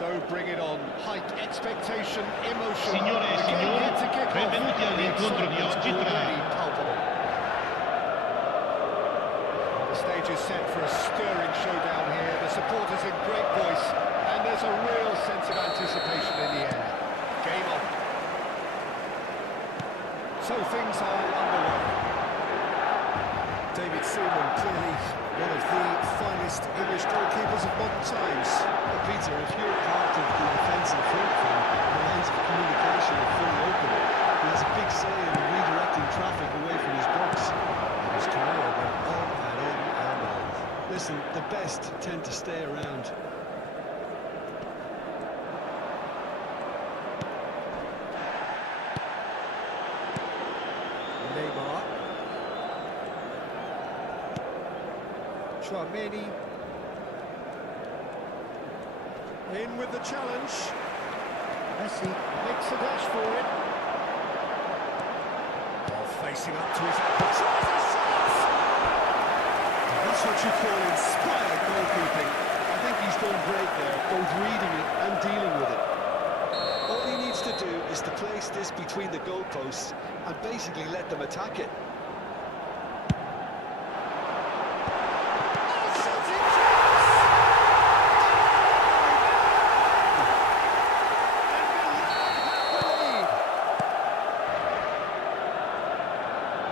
So bring it on. Height, expectation, emotion. Signore e signori, benvenuti all'incontro di oggi tra... The stage is set for a stirring showdown here. The supporters in great voice, and there's a real sense of anticipation in the air. Game on. So things are underway. David Seaman, clearly one of the finest English goalkeepers of modern times. Well, Peter, if you're part of the defensive front then the lines of communication are fully open. He has a big say in redirecting traffic away from his box. And his career went on and on and on. Listen, the best tend to stay around. Neymar. Tchouaméni. In with the challenge. Messi makes a dash for it. Ball facing up to his ankle. Tries a shot! That's what you call inspired goalkeeping. I think he's done great there, both reading it and dealing with it. All he needs to do is to place this between the goalposts and basically let them attack it.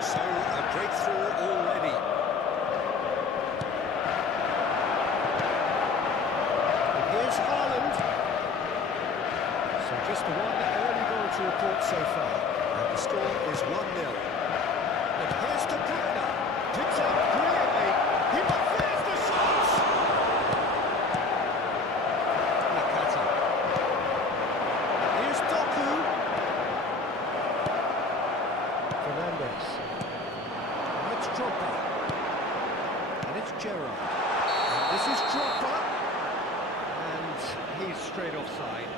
So, a breakthrough already. And here's Haaland. So just the one early goal to report so far. And the score is 1-0. And here's De Bruyne. Picks up brilliantly. He fires the shot! Nakata. And here's Doku. Fernandes. It's Drogba. And it's Gerrard. And this is Drogba. And he's straight offside.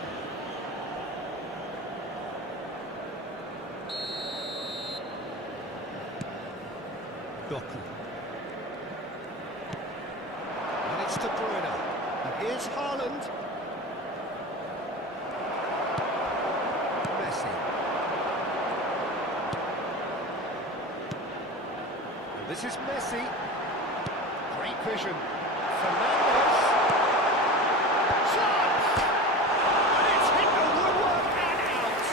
Doku. And it's De Bruyne. And here's Haaland. Messi. This is Messi. Great vision. Fernandes. Shot! And it's hit the woodwork and out.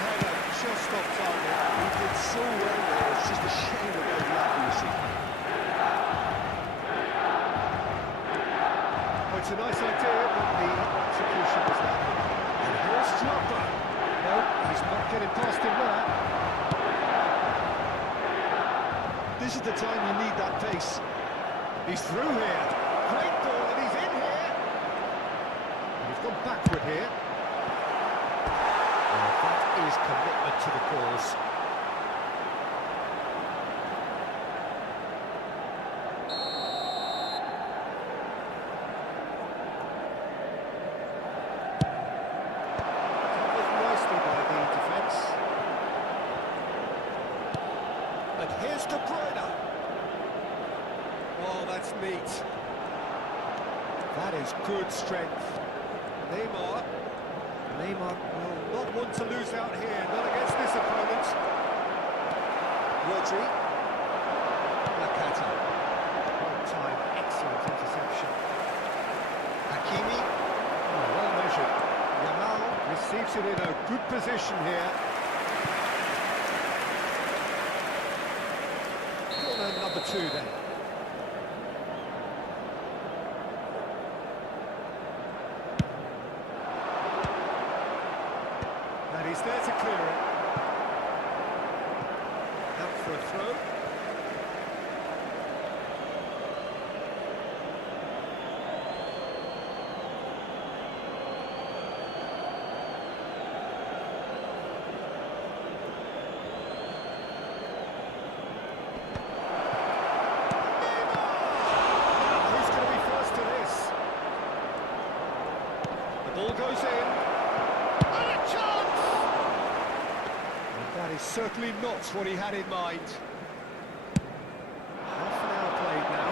Header just off target. He did so well there, it's just a shame about the accuracy. Oh, it's a nice idea, but the execution was lacking. And here's Drogba. No, he's not getting past him there. This is the time you need that pace. He's through here. Great ball, and he's in here. And he's gone backward here. Well, that is commitment to the cause. That was nicely by the defence. And here's De Bruyne. Oh, that's neat. That is good strength. Neymar. Neymar will not want to lose out here, not against this opponent. Rodri. Nakata. Well timed, excellent interception. Hakimi. Oh, well measured. Yamal receives it in a good position here. Corner number 2 then. And he's there to clear it. Out for a throw. Ball goes in. And a chance! And that is certainly not what he had in mind. Half an hour played now.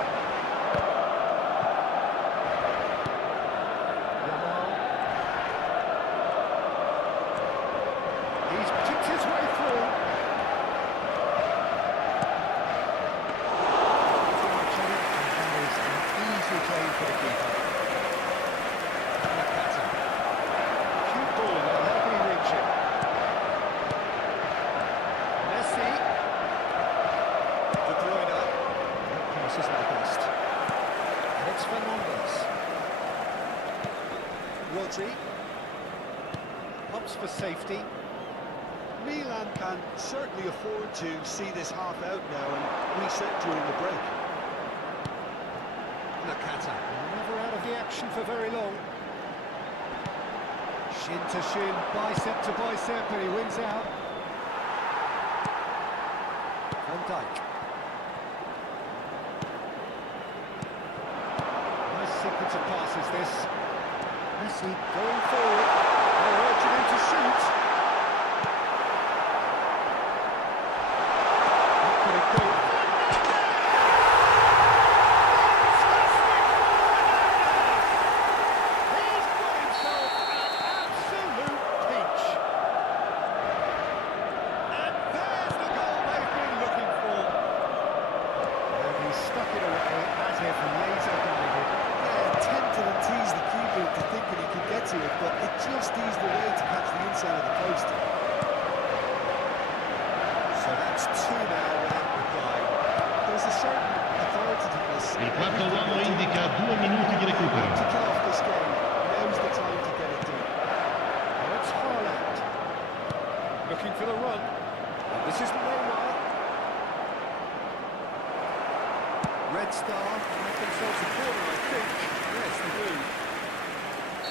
see. Pumps for safety. Milan can certainly afford to see this half out now and reset during the break. Nakata, never out of the action for very long. Shin to shin, bicep to bicep, and he wins out. Van Dijk. Nice sequence of passes this. Messi going forward. They're urging him to shoot. How could it go? But it just eased away to catch the inside of the post. So that's two now without reply. There's a certain authoritativeness. Il quarto uomo indica 2 minuti di recupero. To kill off this game, now's the time to get it done. Now it's Haaland. Looking for the run. And this is Neymar. Red Star make themselves a corner, I think. Yes, they do.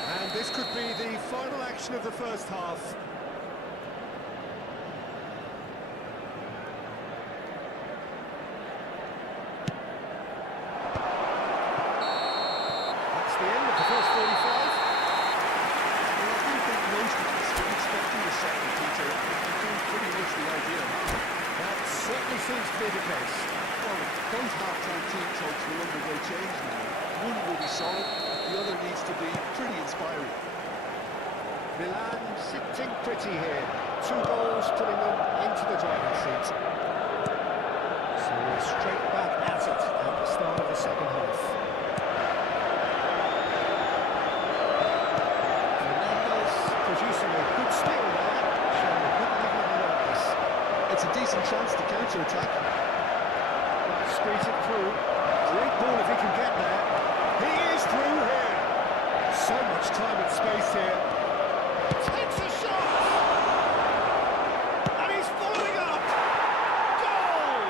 And this could be the final action of the first half. That's the end of the first 45. Well, I do think most of us were expecting the second Peter. I think pretty much the idea. That certainly seems to be the case. Well, both half-time team talks will undergo change now. One will be solid, the other needs to be pretty inspiring. Milan sitting pretty here. 2 goals putting them into the driving seat. So we're straight back at it at the start of the second half. Fernandes producing a good steal there, showing a good level of alertness. It's a decent chance to counter-attack. Squeeze it through. Great ball if he can get there. He is through here. So much time and space here. Takes a shot! And he's following up! Goal!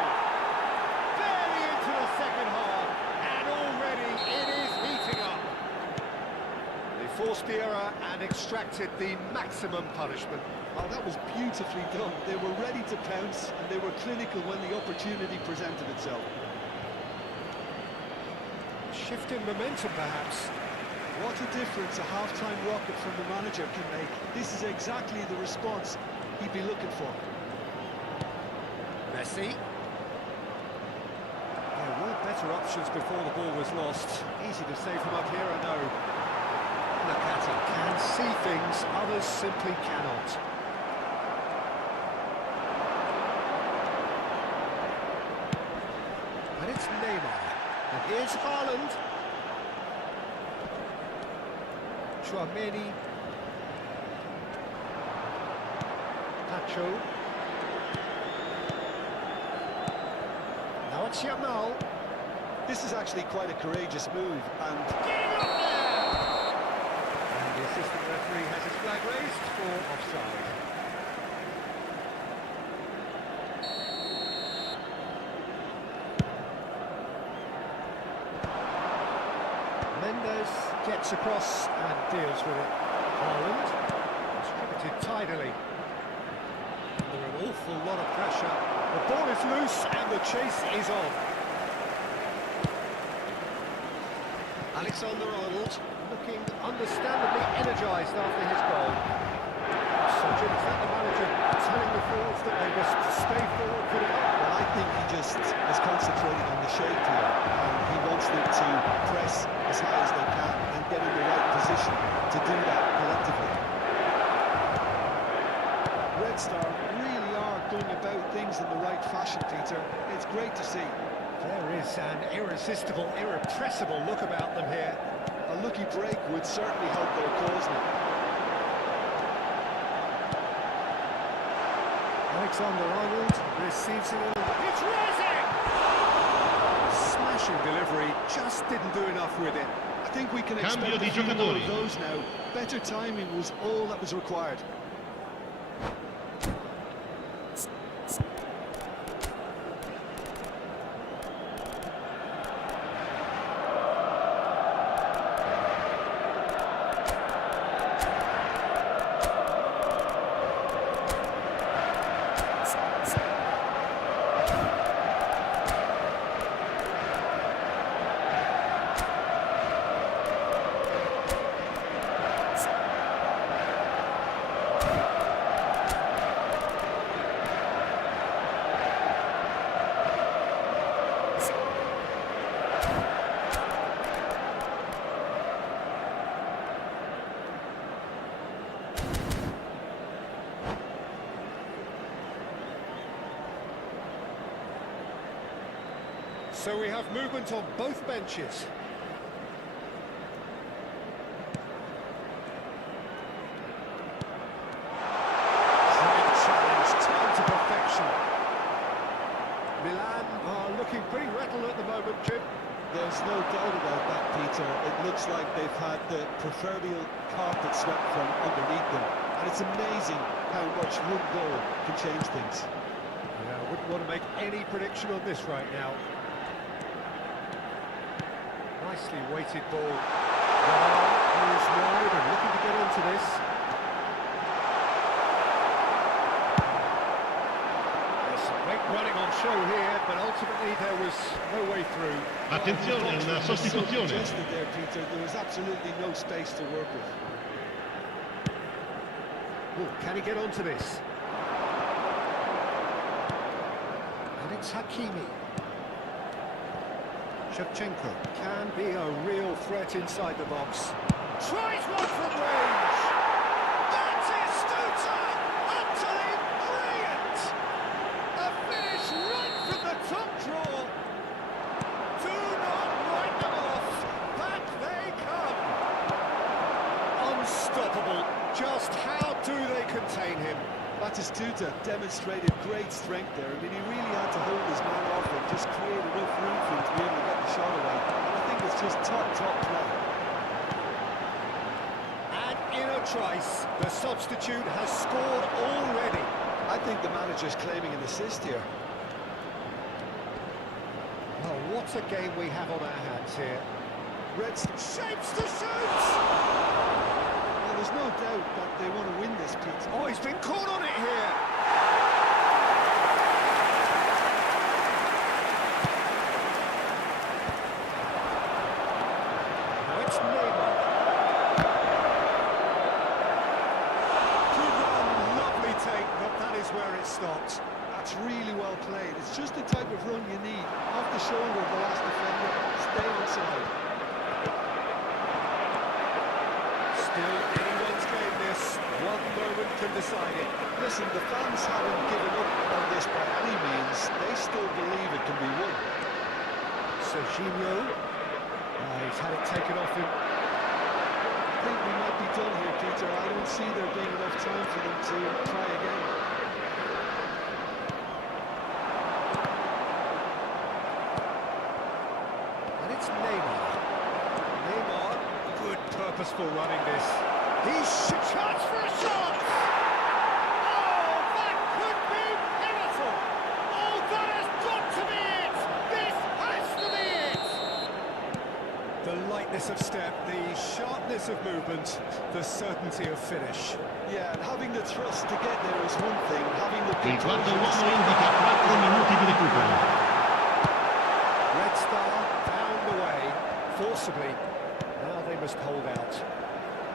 Barely into the second half, and already it is heating up. They forced the error and extracted the maximum punishment. Oh, that was beautifully done. They were ready to pounce, and they were clinical when the opportunity presented itself. Shift in momentum, perhaps. What a difference a half-time rocket from the manager can make. This is exactly the response he'd be looking for. Messi. There were better options before the ball was lost. Easy to say from up here, I know. Nakata can see things others simply cannot. And it's Neymar. And here's Haaland. Chouameni. Pacho. Now it's Yamal. This is actually quite a courageous move, and Getting up there! And the assistant referee has his flag raised for offside. Mendes gets across and deals with it. Haaland distributed tidily. Under an awful lot of pressure. The ball is loose and the chase is on. Alexander-Arnold looking understandably energised after his goal. So, Jim, is that the manager telling the forwards that they must stay forward for the goal? well, I think he just is concentrating on the shape here, and he wants them to press as high as they can and get in the right position to do that collectively. Red Star really are going about things in the right fashion, Peter. It's great to see. There is an irresistible, irrepressible look about them here. A lucky break would certainly help their cause now. Alexander-Arnold receives it. It's rising! Smashing delivery, just didn't do enough with it. I think we can Cambio expect di a few more giocatori. of those now. Better timing was all that was required. So we have movement on both benches. Great challenge, turned to perfection. Milan are looking pretty rattled at the moment, Jim. There's no doubt about that, Peter. It looks like they've had the proverbial carpet swept from underneath them. And it's amazing how much one goal can change things. Yeah, I wouldn't want to make any prediction on this right now. Nicely weighted ball. Moves wide and looking to get into this. There's some great running on show here, but ultimately there was no way through. Attenzione, una sostituzione. Suggested there, Peter. There was absolutely no space to work with. Oh, can he get onto this? And it's Hakimi. Shevchenko can be a real threat inside the box. Tries one from range! That is Stuta! Utterly brilliant! A finish right from the top draw! Do not write them off! Back they come! Unstoppable! Just how do they contain him? Batistuta demonstrated great strength there. I mean, he really had to hold his man off and just create enough room for him to be able to get the shot away. And I think it's just top play. And in a trice, the substitute has scored already. I think the manager's claiming an assist here. Oh, what a game we have on our hands here. Reds Shapes to shoot! Well, there's no doubt that they want to win this, Pete. Oh, he's been caught on it here. Now it's Neymar. Good run, lovely take, but that is where it stopped. That's really well played. It's just the type of run you need. Off the shoulder of the last defender, stay onside. Still anyone's game this. One moment can decide it. Listen, the fans haven't given up on this by any means. They still believe it can be won. Serginho. He's had it taken off him. I think we might be done here, Peter. I don't see there being enough time for them to try again. And it's Neymar. Neymar, good purposeful running this. He's chance for a shot! Oh, that could be pivotal! Oh, that has got to be it! This has to be it! The lightness of step, the sharpness of movement, the certainty of finish. Yeah, and having the thrust to get there is one thing. Having the Il quarto composure uomo indica 4 minuti di recupero. Red Star down the way, forcibly. Now they must hold out.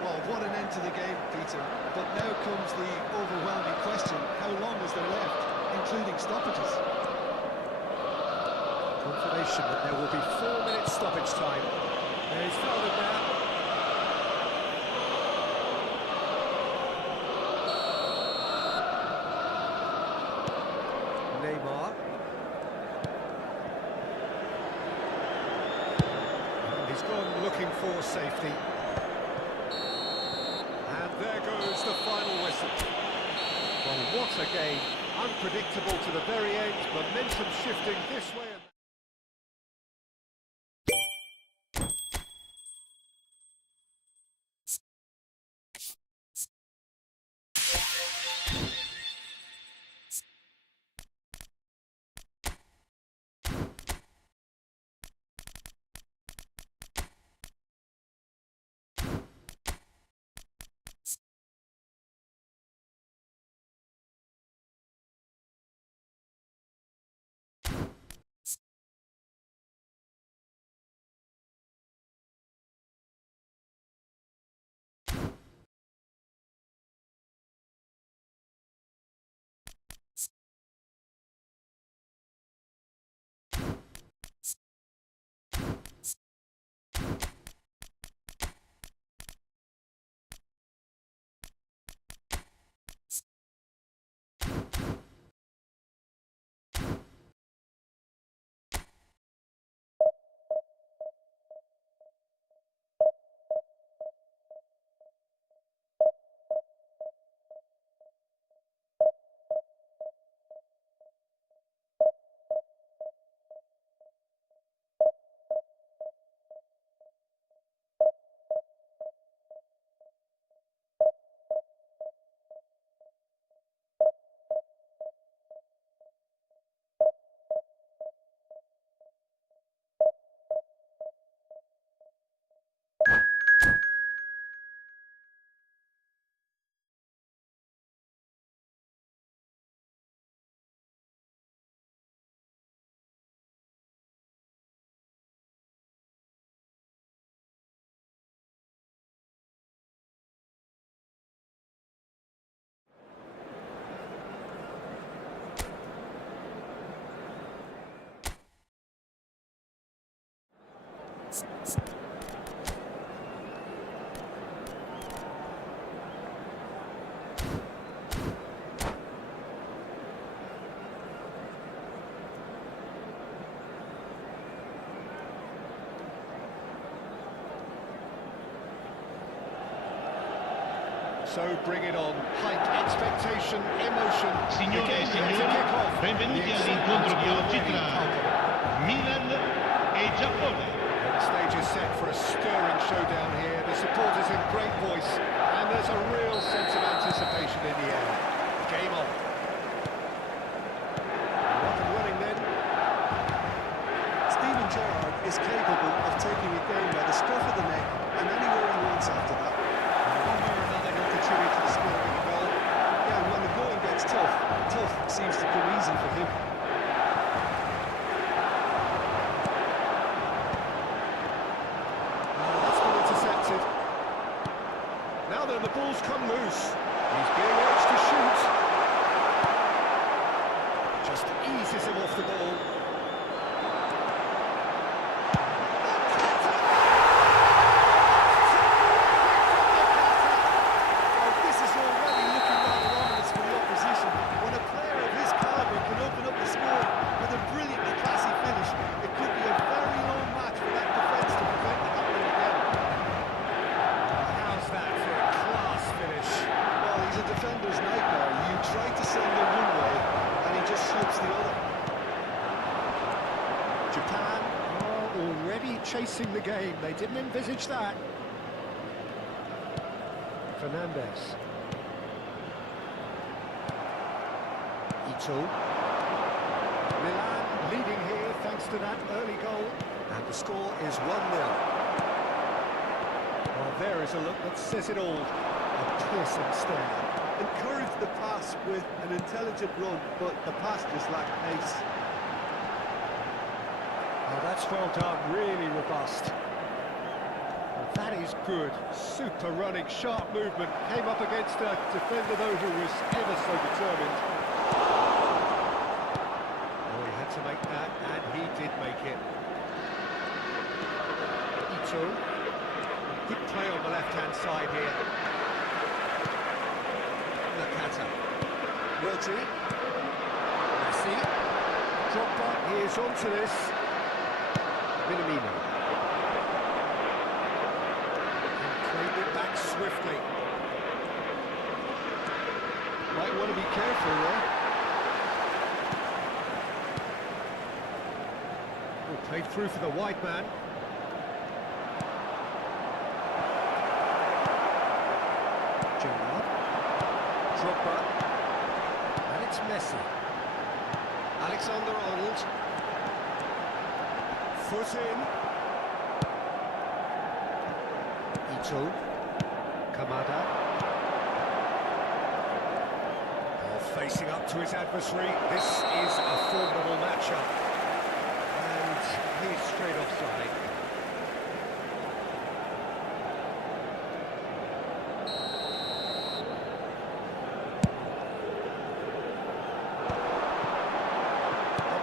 Well, what an end to the game, Peter. But now comes the overwhelming question. How long is there left, including stoppages? Confirmation that there will be 4 minutes stoppage time. There he's fouled it now. Neymar. And he's gone looking for safety. And there goes the final whistle. Well, what a game. Unpredictable to the very end. Momentum shifting this way. So bring it on. Height, expectation, emotion. Signore e signori, benvenuti all'incontro di oggi tra Milan e Giappone. The stage is set for a stirring showdown here. The supporters in great voice, and there's a real sense of anticipation in the air. Game on. Up and running then. Steven Gerrard is capable of taking a game by the scruff of the neck and anywhere he wants after that. One way or another, he'll contribute to the scoring of the goal. Yeah, and when the going gets tough, tough seems to come easy for him. That's been intercepted. Now then, the ball's come loose. He's being urged to shoot. Just eases him off the ball. Defender's nightmare. You try to send him one way and he just slips the other. Japan are already chasing the game. They didn't envisage that. Fernandez. Ito. Milan leading here thanks to that early goal. And the score is 1-0. Well, there is a look that says it all. A piercing stare. Encouraged the pass with an intelligent run, but the pass just lacked pace. Oh, that's well done, really robust. Well, that is good. Super running, sharp movement. Came up against a defender, though, who was ever so determined. Oh, he had to make that, and he did make it. Ito. Good play on the left-hand side here. Nakata. Wilty. Messi. Drogba, he is onto this. Minamino. And played it back swiftly. Might want to be careful there. Oh, played through for the wide man. Gerrard. Drogba. And it's Messi. Alexander-Arnold. Foot in. Ito. Kamada. Oh, facing up to his adversary. This is a formidable matchup. And he's straight offside.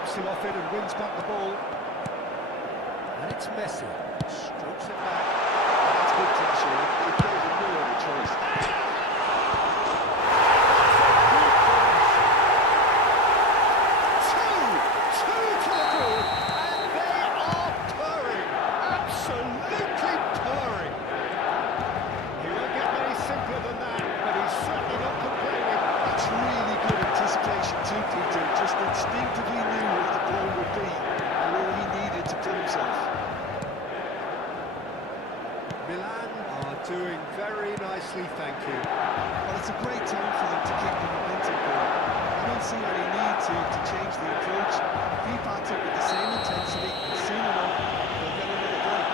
Him off it and wins back the ball. And it's Messi. Strokes it back. That's good pressure. It gave him no other choice. Two to the goal, and they are purring. Absolutely purring. He won't get any simpler than that, but he's certainly not complaining. That's really good anticipation too, Peter. Just instinctively knew where the ball would be and where he needed to put himself. Milan are doing very nicely, thank you. Well, it's a great time for them to keep the momentum going. I don't see any need to change the approach. Keep at it with the same intensity, and soon enough, they'll get another break.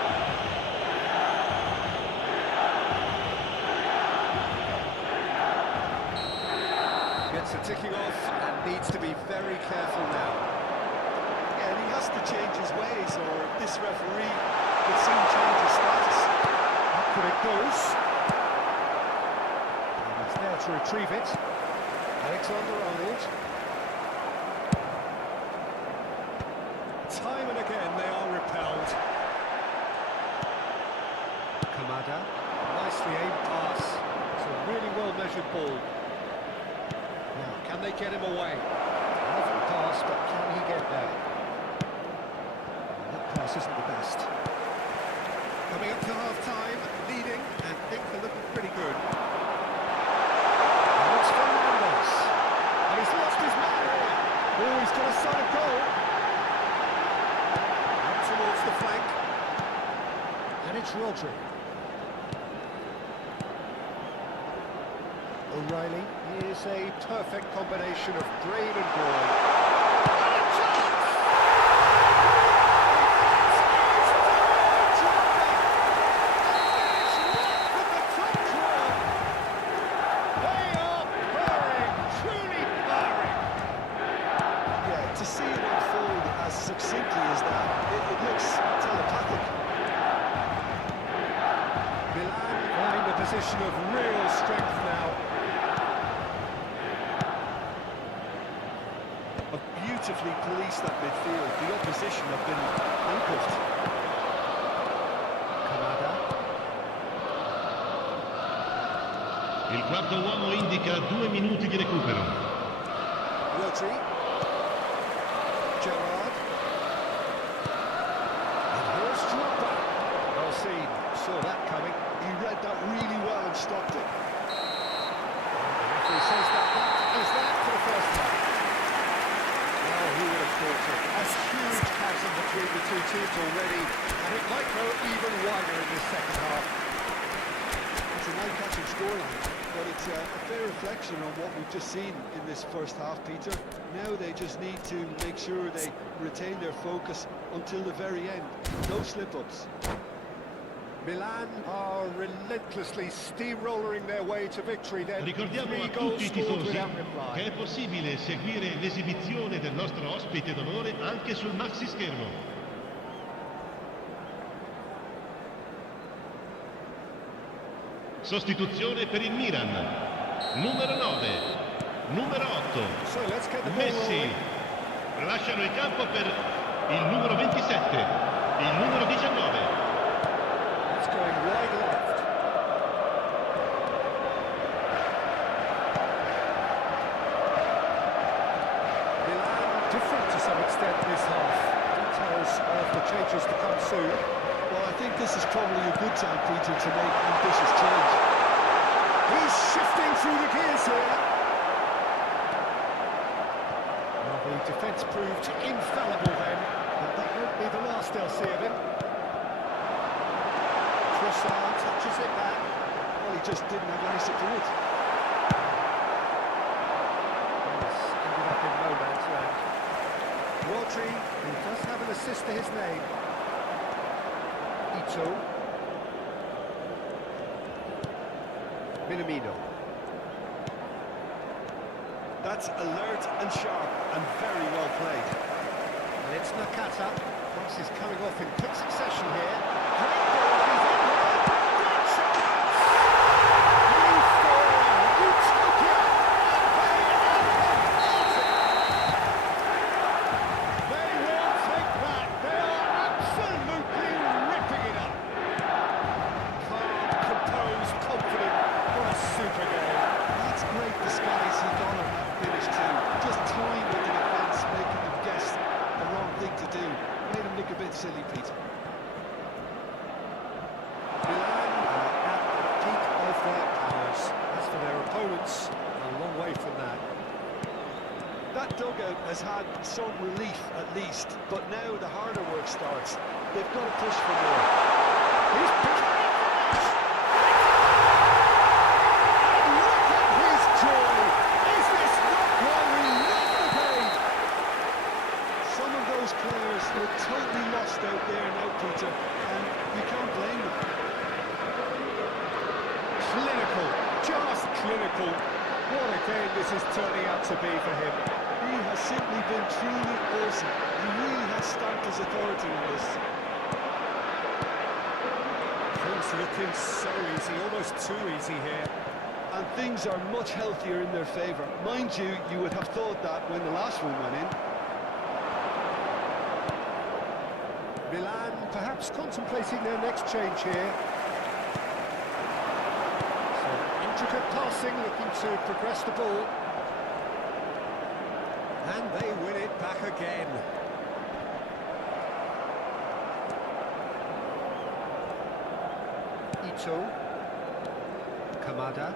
Gets a ticking off and needs to be very careful now. Yeah, and he has to change his ways, or this referee will soon change his status. Up it goes. And he's there to retrieve it. Alexander-Arnold. Time and again they are repelled. Kamada, nicely aimed pass. It's a really well-measured ball. Now, can they get him away? Lovely pass, but can he get there? That pass isn't the best. Coming up to half-time, leading, and things are looking pretty good. And it's Fernandes. And he's lost his man here. Oh, he's got a side of goal. Up towards the flank. And it's Rodri. O'Reilly is a perfect combination of brain and brawn. And a chance! They are purring, truly purring. Yeah, to see it unfold as succinctly as that, it looks telepathic. Milan find a position of real strength now. Beautifully policed that midfield. The opposition have been handcuffed. Kamada. Il quarto uomo indica 2 minuti di recupero. Rodri. Gerrard. And here's Drogba. Well seen. Saw that coming. He read that really well and stopped it. The referee says that is that for the first time. Well, who would have thought it? A huge chasm between the two teams already, and it might go even wider in this second half. It's an eye-catching scoreline, but it's a fair reflection on what we've just seen in this first half, Peter. Now they just need to make sure they retain their focus until the very end. No slip-ups. Milan are relentlessly steamrollering their way to victory. Then Ricordiamo 3 a goals tutti i scored tifosi without che reply. è possibile seguire l'esibizione del nostro ospite d'onore anche sul maxi schermo. Sostituzione per il Milan. Numero 9, numero 8, So let's get the ball Messi. rolling. Lasciano il campo per il numero 27, il numero 19. It's going wide left. Milan different to some extent this half. Details of the changes to come soon. Well, I think this is probably a good time, Peter, to make ambitious change. He's shifting through the gears here. Well, the defence proved infallible then, but that won't be the last they'll see of him. Trossard touches it back. Well, he just didn't have eyes to do it. Yes, ended up in no man's land. Rodri, who does have an assist to his name. Ito. Minamino. That's alert and sharp and very well played. And it's Nakata. Passes coming off in quick succession here. Great ball, he's in here. Great chance! Euphoria, utopia! They will take that. They are absolutely ripping it up. Calm, composed, confident. What a super game. That's great disguise he got on that finish too. Just toying with the defence, making them guess the wrong thing to do. Made him look a bit silly, Peter. Milan are at the peak of their powers. As for their opponents, a long way from that. That dugout has had some relief at least, but now the harder work starts. They've got to push for more. He's picking it up. Look at his joy. Is this not why we love the game? Some of those players look totally lost out there now, Peter, and you can't blame them. Clinical, just clinical. What a game this is turning out to be for him. He has simply been truly awesome. He really has stamped his authority in this. Things looking so easy, almost too easy here. And things are much healthier in their favour. Mind you, you would have thought that when the last one went in. Milan perhaps contemplating their next change here. Good passing, looking to progress the ball. And they win it back again. Ito. Kamada.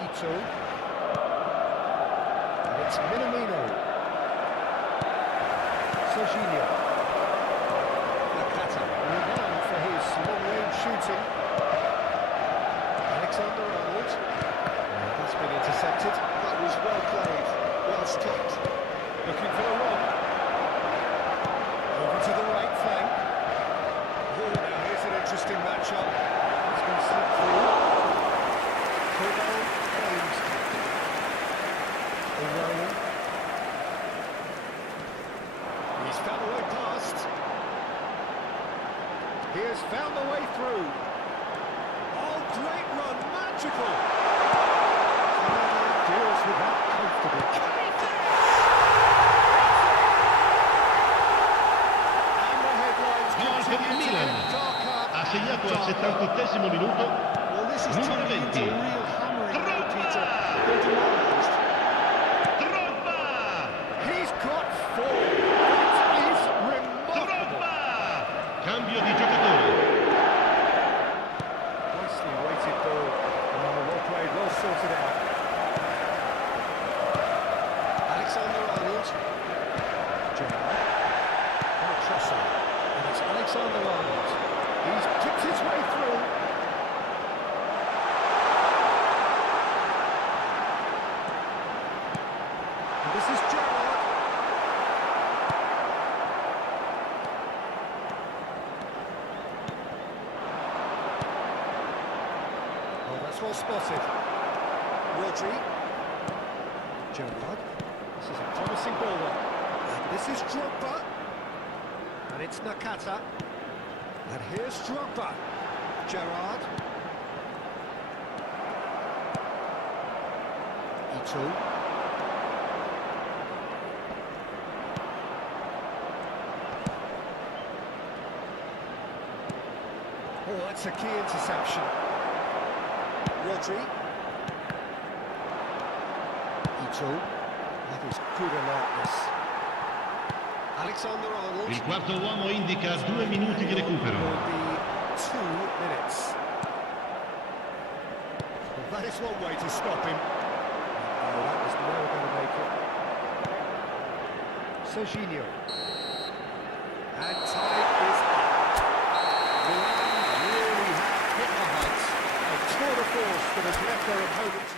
Ito. And it's Minamino. Serginho. Nakata. Renowned for his long-range shooting. Alexander-Arnold. That's been intercepted. That was well played, well stopped. Looking for a run. Over to the right flank. Oh, now here's an interesting matchup. It's been slipped through. Koval aims. O'Reilly. He's found a way past. He has found the way through. Oh, great run, magical. Deals with that comfortably. Can he finish? And the headlines Gol per il continue to Milan. get darker. Ha segnato al 78esimo minuto Well, this is numero turning into 20. a real hammering now, Drogba! Peter. They're demoralised. Drogba! He's got four. That is remarkable. Drogba! Cambio di giocatore. Nicely weighted ball. Well played, well sorted out. Alexander-Arnold. Gerrard. Well Trussell. And it's Alexander-Arnold. He's picked his way through. And this is Gerrard. Oh, that's well spotted. Rodri. Gerrard. This is a promising ball one. And this is Drogba. And it's Nakata. And here's Drogba. Gerrard. Ito. Oh, that's a key interception. Rodri. Ito. That is good alertness. Alexander-Arnold. Il quarto uomo indica 2 minuti di recupero. Will be 2 minutes. Well, that is one way to stop him. No, that was never going to make it. Serginho. And time is up. Milan really have hit the heights. A tour de force that has left their opponents.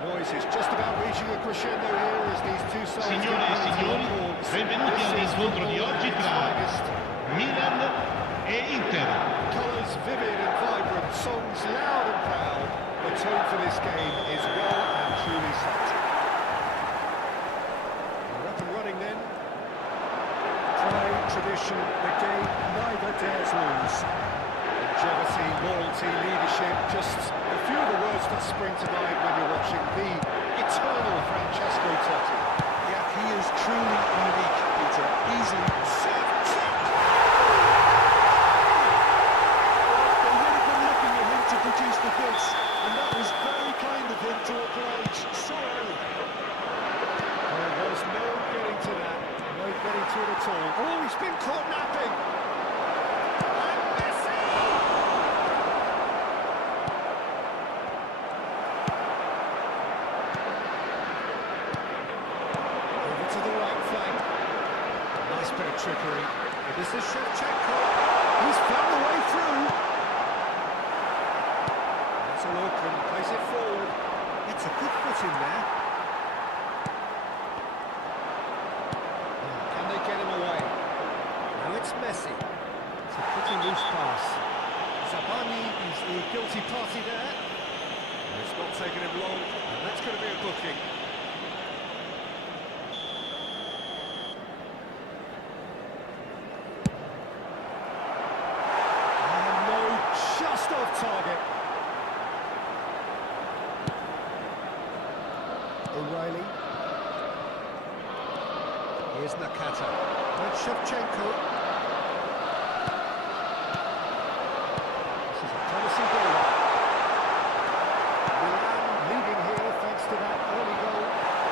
Noise is just about reaching a crescendo here as these two sides... Signore e signori, benvenuti all'incontro di oggi tra Milan e Inter. Colours vivid and vibrant, songs loud and proud. The tone for this game is well and truly set. We're up and running then. Pride, tradition, the game neither dares lose. Longevity, loyalty, leadership, just a few of the words that spring to mind when you're watching the eternal Francesco Totti. Yeah, he is truly unique, Peter. Easily. They would have been looking at him to produce the goods, and that was very kind of him to oblige so early. There was no getting to that, no getting to it at all. Oh, he's been caught napping! And Messi! Over to the right flank. Nice bit of trickery. And this is Shevchenko. He's found the way through. That's a look and plays it forward. It's a good foot in there. Can they get him away? Now it's Messi. It's a pretty loose pass. Zabani is the guilty party there. And it's not taken him long, and that's going to be a booking. And no, just off target. O'Reilly. Here's Nakata. And Shevchenko. This is a promising goal. Milan leading here thanks to that early goal.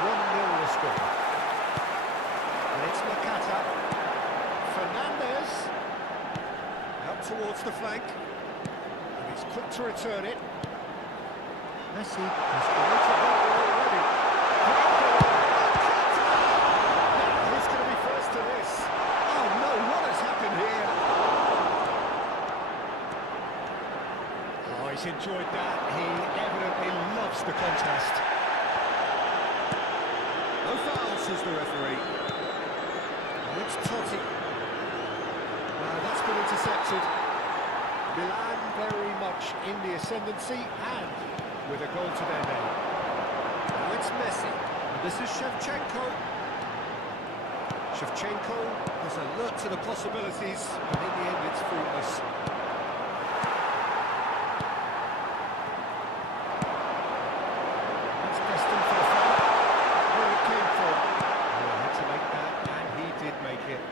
1-0 the score. And it's Nakata. Fernandez. Out towards the flank. And he's quick to return it. Messi has created that goal already. Who's going to be first to this? Oh no, what has happened here? Oh, he's enjoyed that. He evidently loves the contest. No foul, says the referee. And it's Totti. That's been intercepted. Milan very much in the ascendancy and with a goal to their name. Now it's Messi. And this is Shevchenko. Shevchenko is alert to the possibilities, but in the end it's fruitless. It's destined for the front. Where it came from. Oh, had to make that, and he did make it.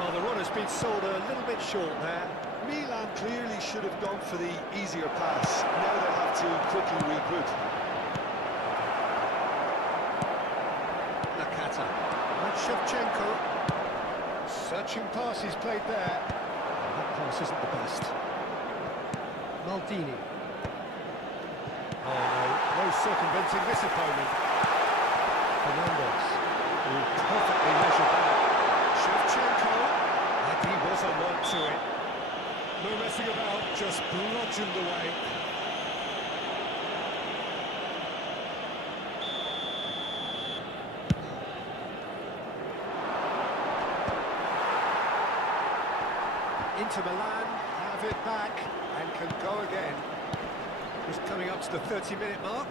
Oh, the run has been sold a little bit short there. Milan clearly should have gone for the easier pass. Now they have to quickly regroup. Nakata. And Shevchenko. Searching pass is played there. That pass isn't the best. Maldini. Oh no, no circumventing this opponent. Fernandez. Oh, perfectly measured that. Shevchenko. And he was alert to it. No messing about, just bludgeoned away. Inter Milan have it back and can go again. Just coming up to the 30-minute mark.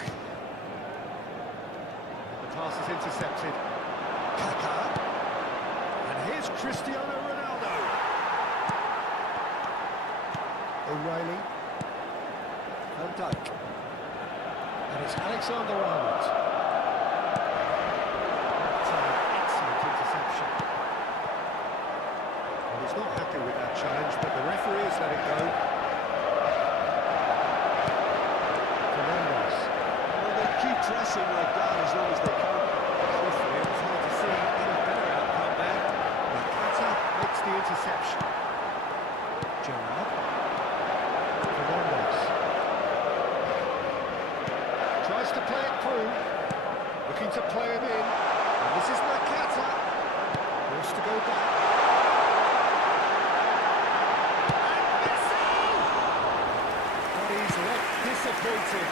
The pass is intercepted. Kaká. And here's Cristiano Ronaldo. O'Reilly. Van Dijk. And it's Alexander-Arnold. That's an excellent interception. And he's not happy with that challenge, but the referee has let it go. Fernandez. Well, they keep pressing like that as long as they can. Truthfully, it was hard to see any better outcome there. Nakata makes the interception. Gerrard. Fernandez. Tries to play it through. Looking to play it in. And this is Nakata. Wants to go back. And Messi! But he's left disappointed.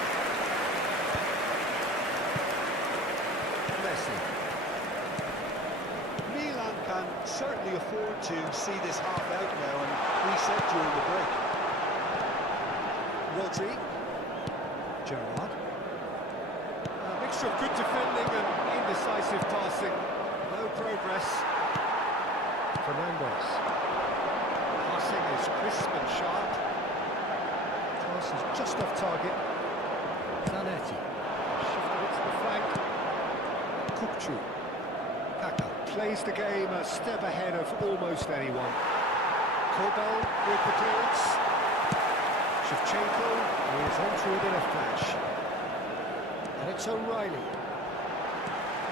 certainly afford to see this half out now and reset during the break. Rodri. Gerrard. A mixture of good defending and indecisive passing. No progress. Fernandes. Passing is crisp and sharp. Pass is just off target. Zanetti. Shifted it to the flank. Kukçu. Kaka plays the game a step ahead of almost anyone. Korbel with the clearance. Shevchenko is onto it in a flash. And it's O'Reilly.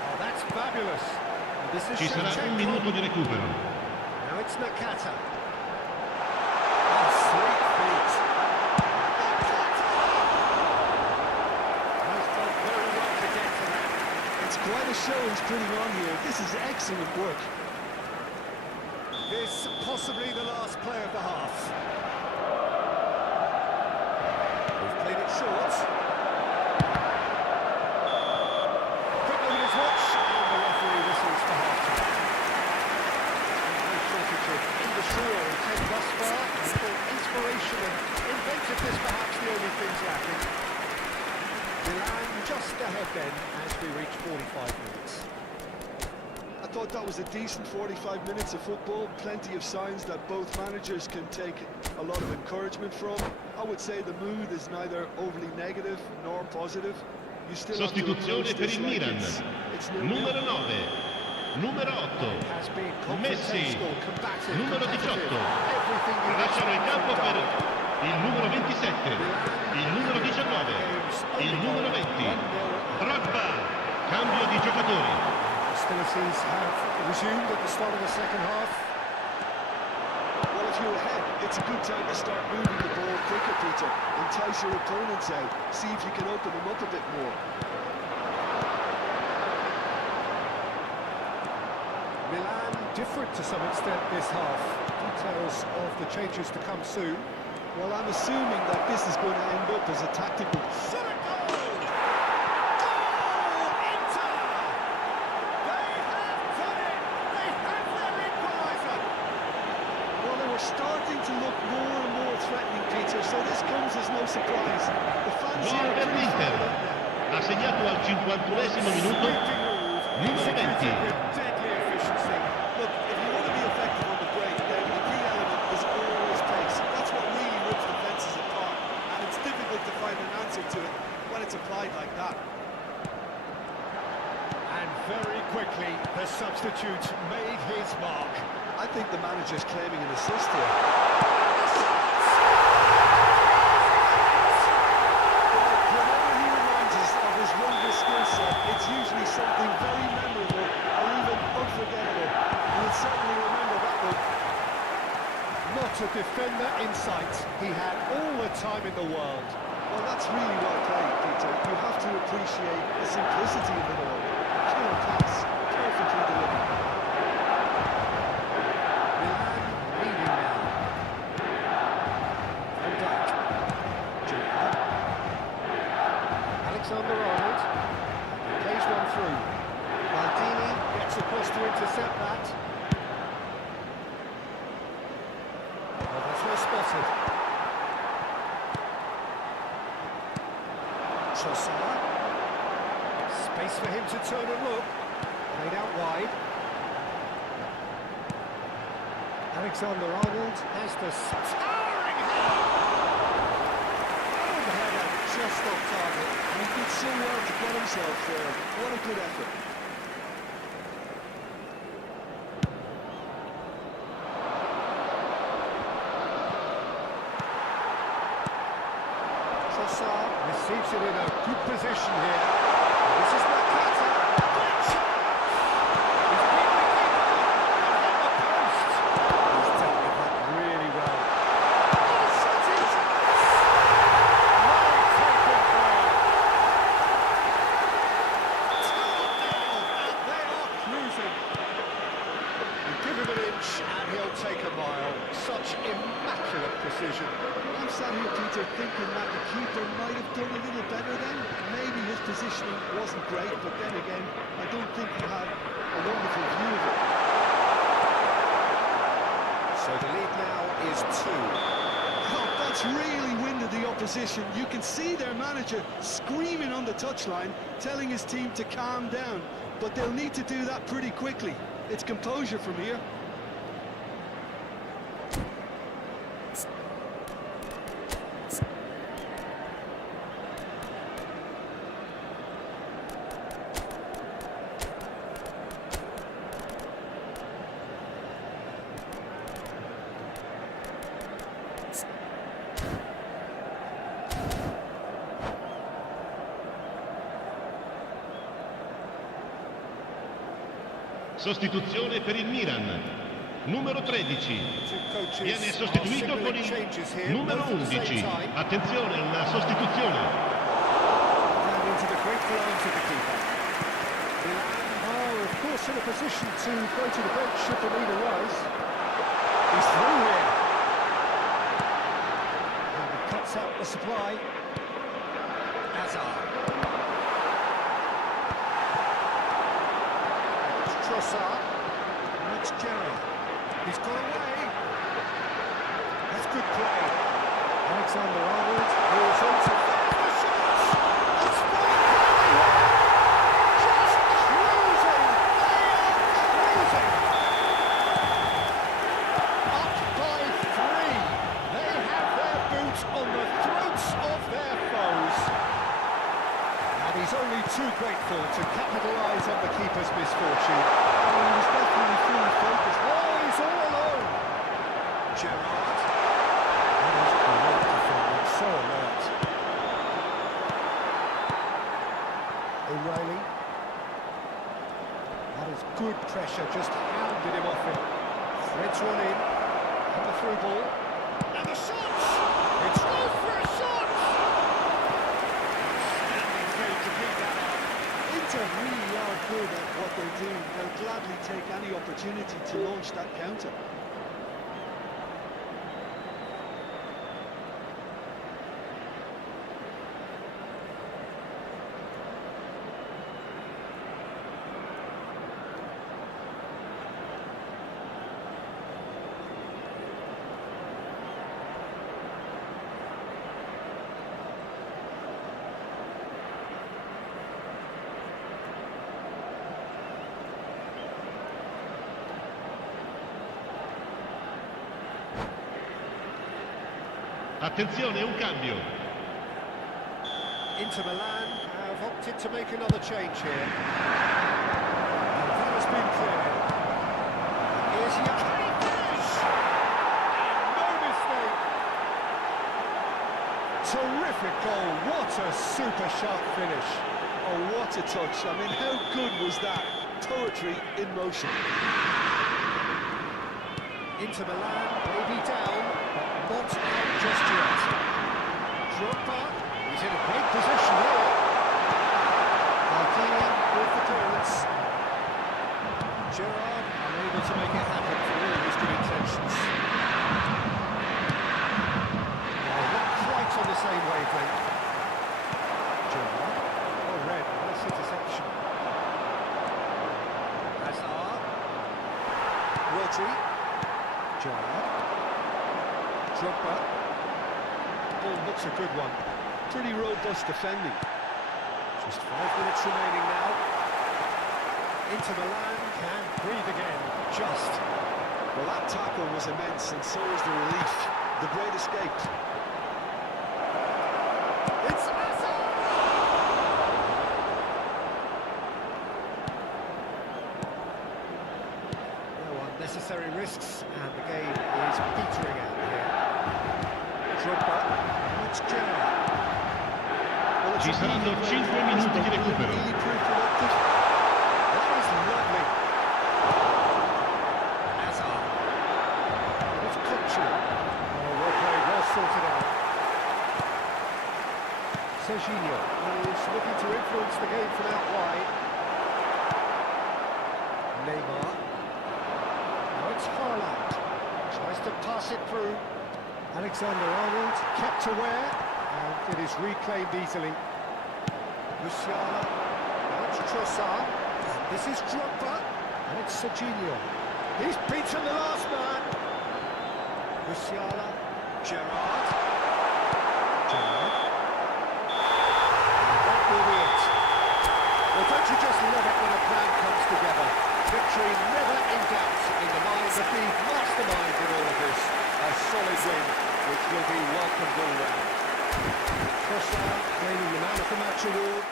Oh, that's fabulous. And this is Ci sarà un Shevchenko. minuto di recupero. Now it's Nakata. Oh, sweet feet. Nakata! Has done very well to get to that. It's quite a show he's putting on here. This is excellent work. This possibly the last play of the half. We've played it short. Quick look at his watch, and the referee whistles for half-time. No shortage of industry or intent thus far. I thought inspiration and inventiveness perhaps the only things lacking. Milan just ahead then as we reach 45 minutes. I thought that was a decent 45 minutes of football. Plenty of signs that both managers can take a lot of encouragement from. I would say the mood is neither overly negative nor positive. You still have to Sostituzione approach per this il like Milan. it's Numero 9, numero 8, Has been Messi, confrontational, combative, numero 18. competitive. Everything you Lasciano il expect campo from per Derby. il numero 27, il numero 19, il numero 20. Drogba, cambio di giocatori. Hostilities have resumed at the start of the second half. Well, if you're ahead, it's a good time to start moving the ball quicker, Peter. Entice your opponents out. See if you can open them up a bit more. Milan different to some extent this half. Details of the changes to come soon. Well, I'm assuming that this is going to end up as a tactical... Shot a goal! Goal! Inter! They have done it! They have their equaliser! Well, they were starting to look more and more threatening, Peter, so this comes as no surprise. The fans Gol here are per pretty l'Inter. fired up now. Ha segnato al 51esimo minuto. Numero 20. With deadly efficiency. Look, if you want to be effective on the break, then the key element is always pace. That's what really rips defences apart, and it's difficult to find an answer to it when it's applied like that. And very quickly, the substitute made his mark. I think the manager's claiming an assist here. Whenever he reminds us of his wondrous skill set, it's usually something very memorable or even unforgettable. We'll certainly remember that one. Not a defender in sight. He had all the time in the world. Well, that's really well played, Peter. You have to appreciate the simplicity of it all. Pure class, perfectly delivered. Milan leading now. Van Dijk. Gerrard. Alexander-Arnold. He plays one through. Maldini gets across to intercept that. Oh, that's well spotted. Trossard. Space for him to turn and look. Played out wide. Alexander-Arnold has the towering header. Oh, the header just off target. And he did so well to get himself there. What a good effort. Trossard receives it in a good position here. This is Nakata. Great chance! He's beaten the keeper and hit the post. He's dealt with that really well. Oh, such a chance! Well taken goal. 2-0, and they are cruising. You give him an inch and he'll take a mile. Such immaculate precision. I'm sat here, Peter, thinking that the keeper might have done a little better then. Maybe his positioning wasn't great, but then again, I don't think he had a wonderful view of it. the lead now is 2. Oh, that's really winded the opposition. You can see their manager screaming on the touchline, telling his team to calm down. But they'll need to do that pretty quickly. It's composure from here. Sostituzione per il Milan. Numero 13. Viene sostituito con il numero 11. Attenzione, una sostituzione. Of course in a position to go to the bench should the need arise. He's through here. And he cuts out the supply. Hazard. Trossard. That's Gerrard. He's got away. That's good play. Alexander-Arnold goes on to the shots. It's just cruising. They are cruising. Up by 3. They have their boots on the throats of their foes. And he's only too grateful to capitalise on the keeper's misfortune. Oh, he was definitely fully focused. Oh, he's all alone. Gerrard. That is great defending, so alert. O'Reilly. That is good pressure, just hounded him off him. Threads one in. And the through ball. And the shot! It's goes for a shot! Standing failed to keep that up. Inter really are good at what they're doing. They'll gladly take any opportunity to launch that counter. Attenzione, un cambio. Inter Milan have opted to make another change here. And that has been cleared. Here's Yakic! No mistake! Terrific goal, what a super sharp finish. Oh, what a touch. I mean, how good was that? Poetry in motion. Inter Milan may be down, but not out just yet. Drogba, he's in a great position here. Marquinhos with the clearance. Gerrard unable to make it happen for all his good intentions. Not quite on the same wavelength. Gerrard, oh red, nice interception. Hazard. Rodri. Gerrard. Drogba. Ball looks a good one. Pretty robust defending. Just 5 minutes remaining now. Inter Milan can breathe again. Just. Well, that tackle was immense, and so is the relief. The great escape. It's Hazard! No unnecessary risks, and the game is petering out here. Drogba, it's Gerrard. Well, Ci saranno 5 minuti di recupero. Really proved productive. That is lovely. Hazard. It's Kochu. Oh, well played, well sorted out. Serginho is looking to influence the game from out wide. Neymar. Now it's Haaland. Tries to pass it through. Alexander-Arnold kept aware, and it is reclaimed easily. Luciano. Now it's Trossard. This is Drogba. And it's Serginho. He's beaten the last man. Musiala. Gerrard. Gerrard. And that will be it. Well, don't you just love it when a plan comes together? Victory never in doubt in the mind of the mastermind in all of this. A solid win, which will be welcomed all round. Trossard claiming the man of the match award.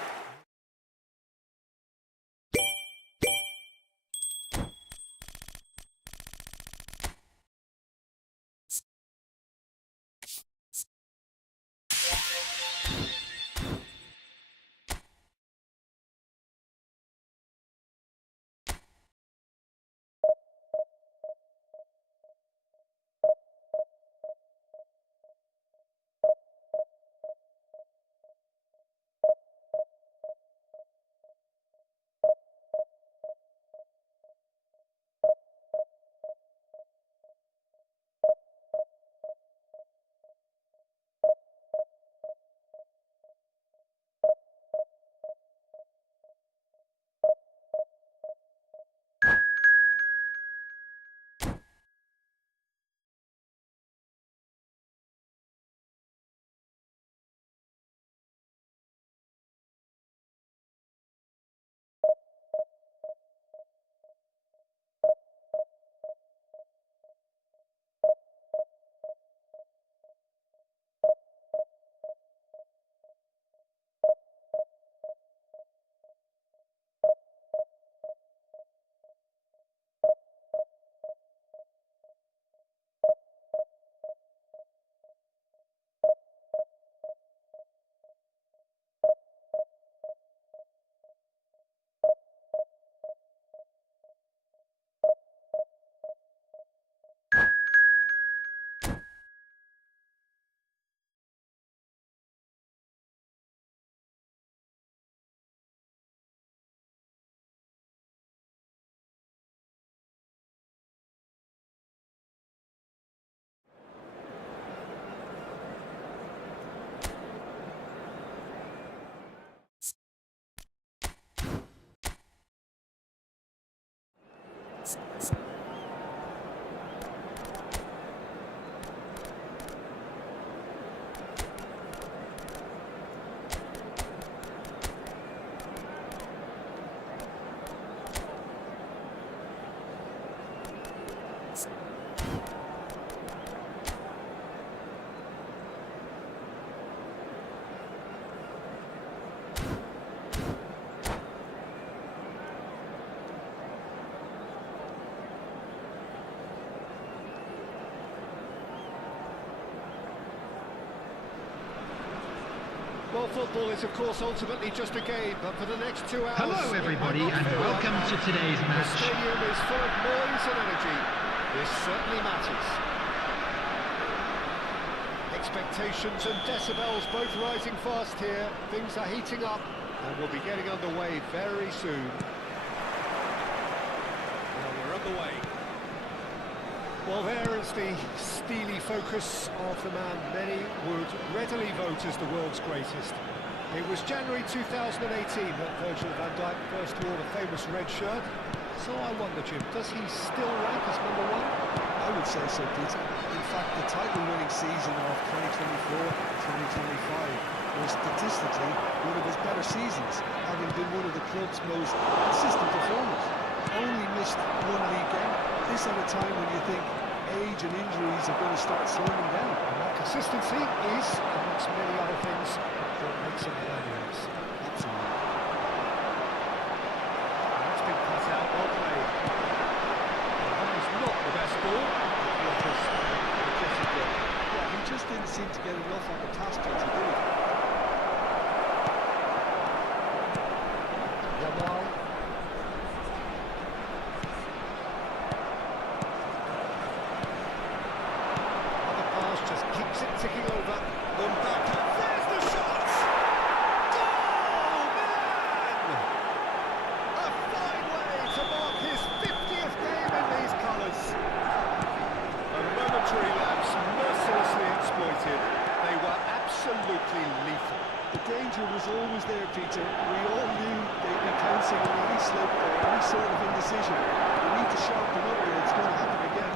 Well, football is, of course, ultimately just a game, but for the next 2 hours... Hello, everybody, and welcome to today's match. The stadium is full of noise and energy. This certainly matters. Expectations and decibels both rising fast here. Things are heating up, and we'll be getting underway very soon. Well, we're underway. Well, there is the steely focus of the man many would readily vote as the world's greatest. It was January 2018 that Virgil van Dijk first wore the famous red shirt. So I wonder, Jim, does he still rank as number one? I would say so, Peter. In fact, the title-winning season of 2024-2025 was statistically one of his better seasons, having been one of the club's most consistent performers. Only missed one league game. This at a time when you think age and injuries are going to start slowing him down. And that consistency is, amongst many other things, what makes him hilarious. Absolutely. That's been cut out, well played. Well, that is not the best ball. Yeah, he just didn't seem to get enough on the pasture to do it. Yamal. Just keeps it ticking over. Mbaka, there's the shot! Goal, Milan! A fine way to mark his 50th game in these colours. A momentary lapse mercilessly exploited. They were absolutely lethal. The danger was always there, Peter. We all knew they'd be pouncing on any slope or any sort of indecision. We need to sharpen up or it's going to happen again.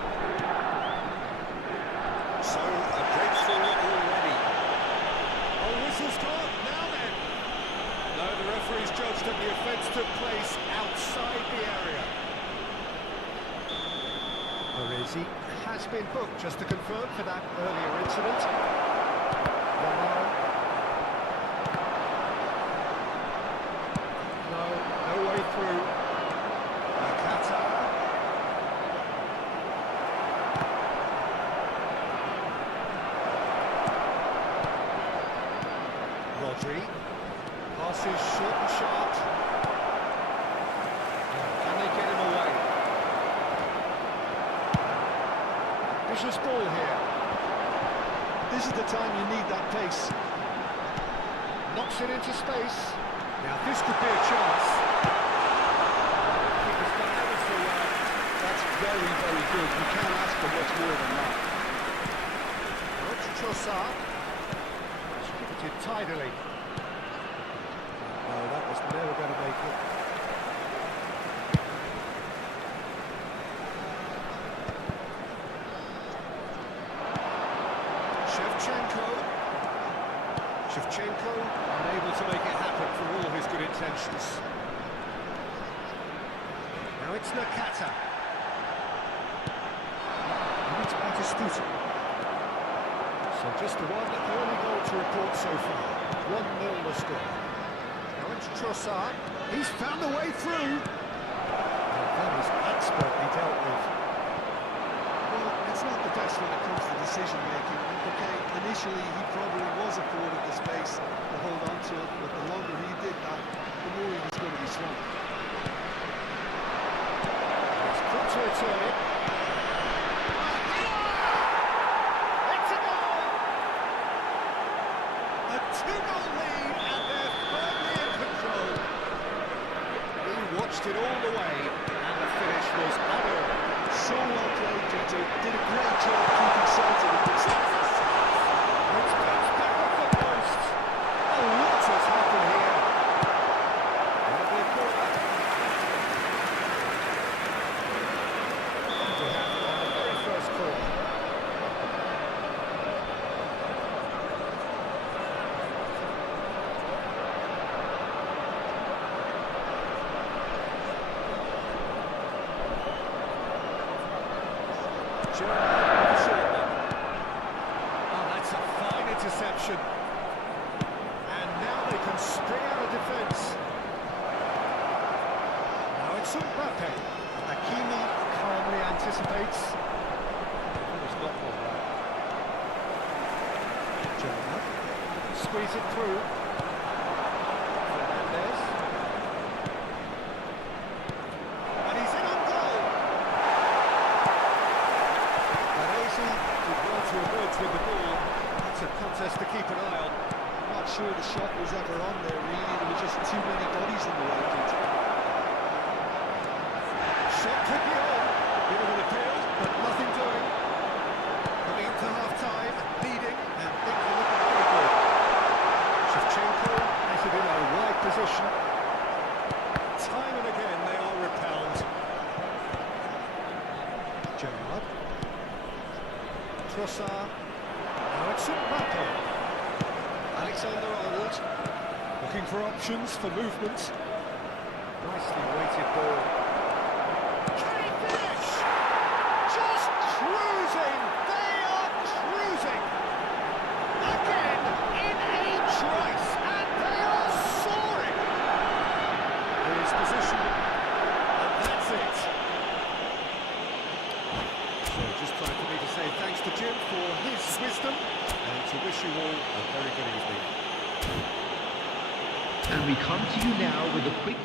referee's judged that the offence took place outside the area. Baresi has been booked, just to confirm, for that earlier incident. No way through. Nakata. Rodri. Passes short and sharp. Can they get him away? Vicious ball here. This is the time you need that pace. Knocks it into space. Now this could be a chance. Keeper's done ever so well. That's very, very good. You can't ask for much more than that. Now it's Trossard. Distributed tidily. No, that was never going to make it. Shevchenko unable to make it happen for all his good intentions. Now it's Nakata. And it's Batistuta. So just the one early goal to report so far. 1-0 the score. Now it's Trossard. He's found a way through. And that is expertly dealt with. Well, it's not the best when it comes to decision-making. Okay, initially he probably was afforded the space to hold on to it, but the longer he did that, the more he was going to be swamped. It's put to a turn. It's a goal! A 2-goal lead, and they're firmly in control. He watched it all the way, and the finish was unearned. So well played, JJ. Did a great job keeping sight of the distance. It's bounced back off the post. Oh, what has happened here? Lovely corner. To have our very first corner. Interception, and now they can spring out of defence. Now it's Mbappe. Hakimi calmly anticipates. He's got one right. Gerrard. Squeeze it through. Fernandez. And he's in on goal. Baresi did well to emerge with the ball. It's a contest to keep an eye on. I'm not sure the shot was ever on there, really. There were just too many bodies in the way, JJ. Shot could be on. Bit of an appeal, but nothing doing. Coming into half-time, leading, and things are looking pretty good. Shevchenko has it in a wide position. Time and again they are repelled. Gerrard. Trossard. Now it's Mbappe. Alexander-Arnold looking for options for movement. Nicely weighted ball. Can he finish? Just cruising. They are cruising. Again in a trice, and they are soaring. Here's position, and that's it. So just time for me to say thanks to Jim for his wisdom, and to wish you all a very good evening. And we come to you now with a quick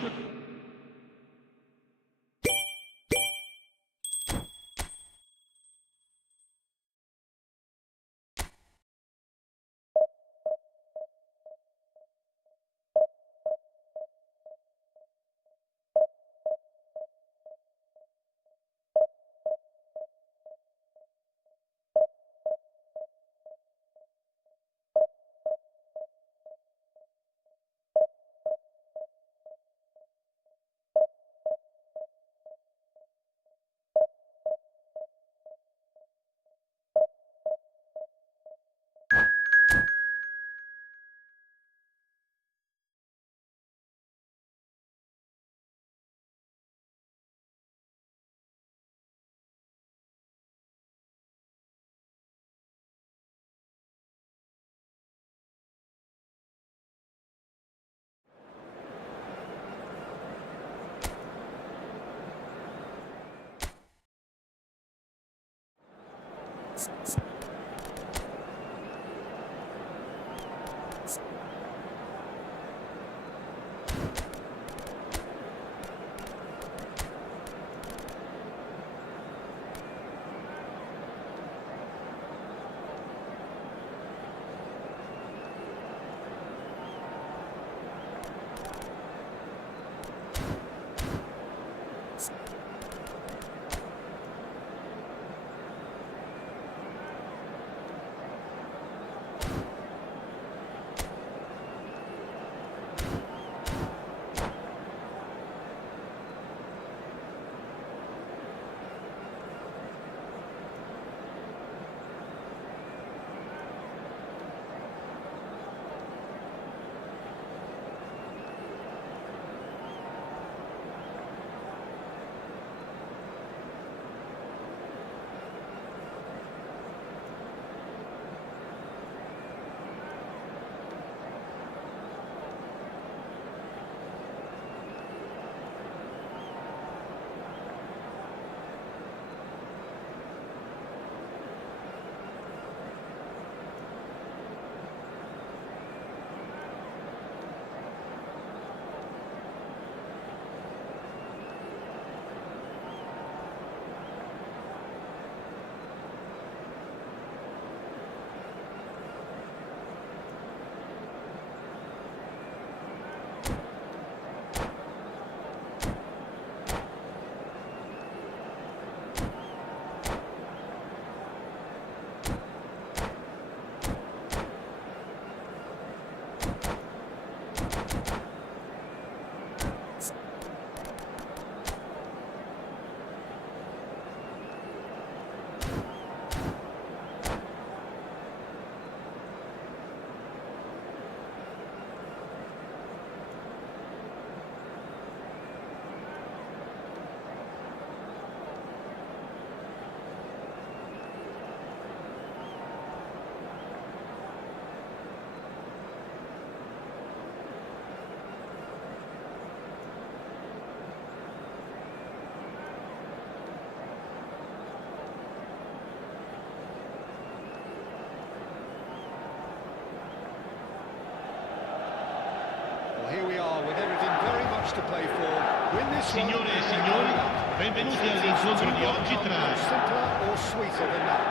Here we are with everything very much to play for. Win this one. Signore e signori, benvenuti all'incontro di oggi tra... Simpler or sweeter than that.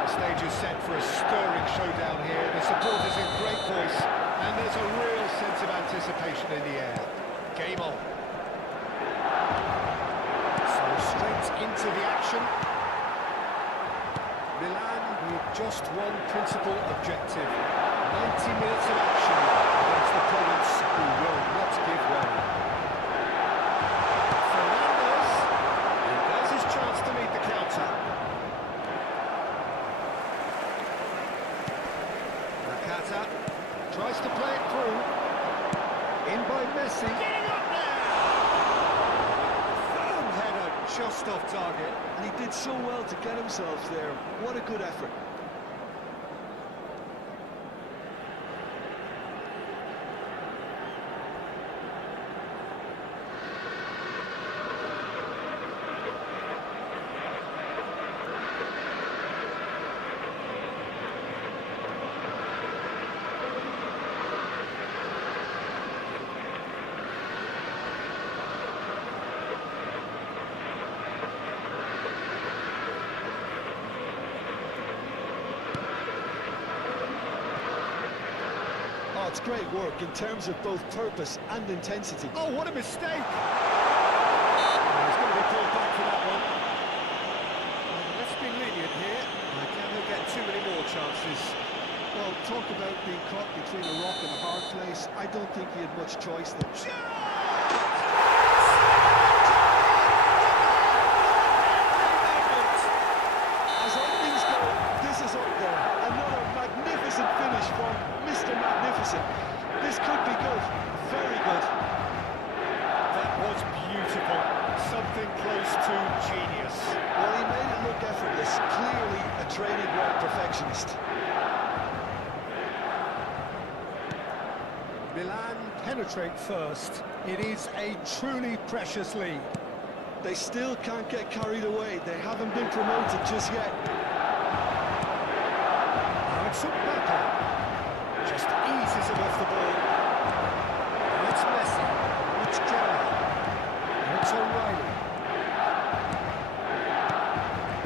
The stage is set for a stirring showdown here. The supporters in great voice, and there's a real sense of anticipation in the air. Game on. So straight into the action. Milan with just one principal objective. 90 minutes of action against the opponents who will not give way. Fernandes, and there's his chance to meet the counter. Nakata tries to play it through. In by Messi. Getting up there! Firm header just off target. And he did so well to get himself there. What a good effort. Oh, it's great work in terms of both purpose and intensity. Oh, what a mistake! He's going to be called back for that one. Let's be lenient here. Can they get too many more chances? Well, talk about being caught between a rock and a hard place. I don't think he had much choice there. As openings go, this is up there. Another magnificent finish from Mr. Magnificent. This could be good. Very good. That was beautiful. Something close to genius. Well, he made it look effortless. Clearly a training ground perfectionist. Milan penetrate first. It is a truly precious lead. They still can't get carried away. They haven't been promoted just yet. Now it's Mbappe. Just eases him off the ball. Now it's Messi. It's Gerrard. And it's O'Reilly.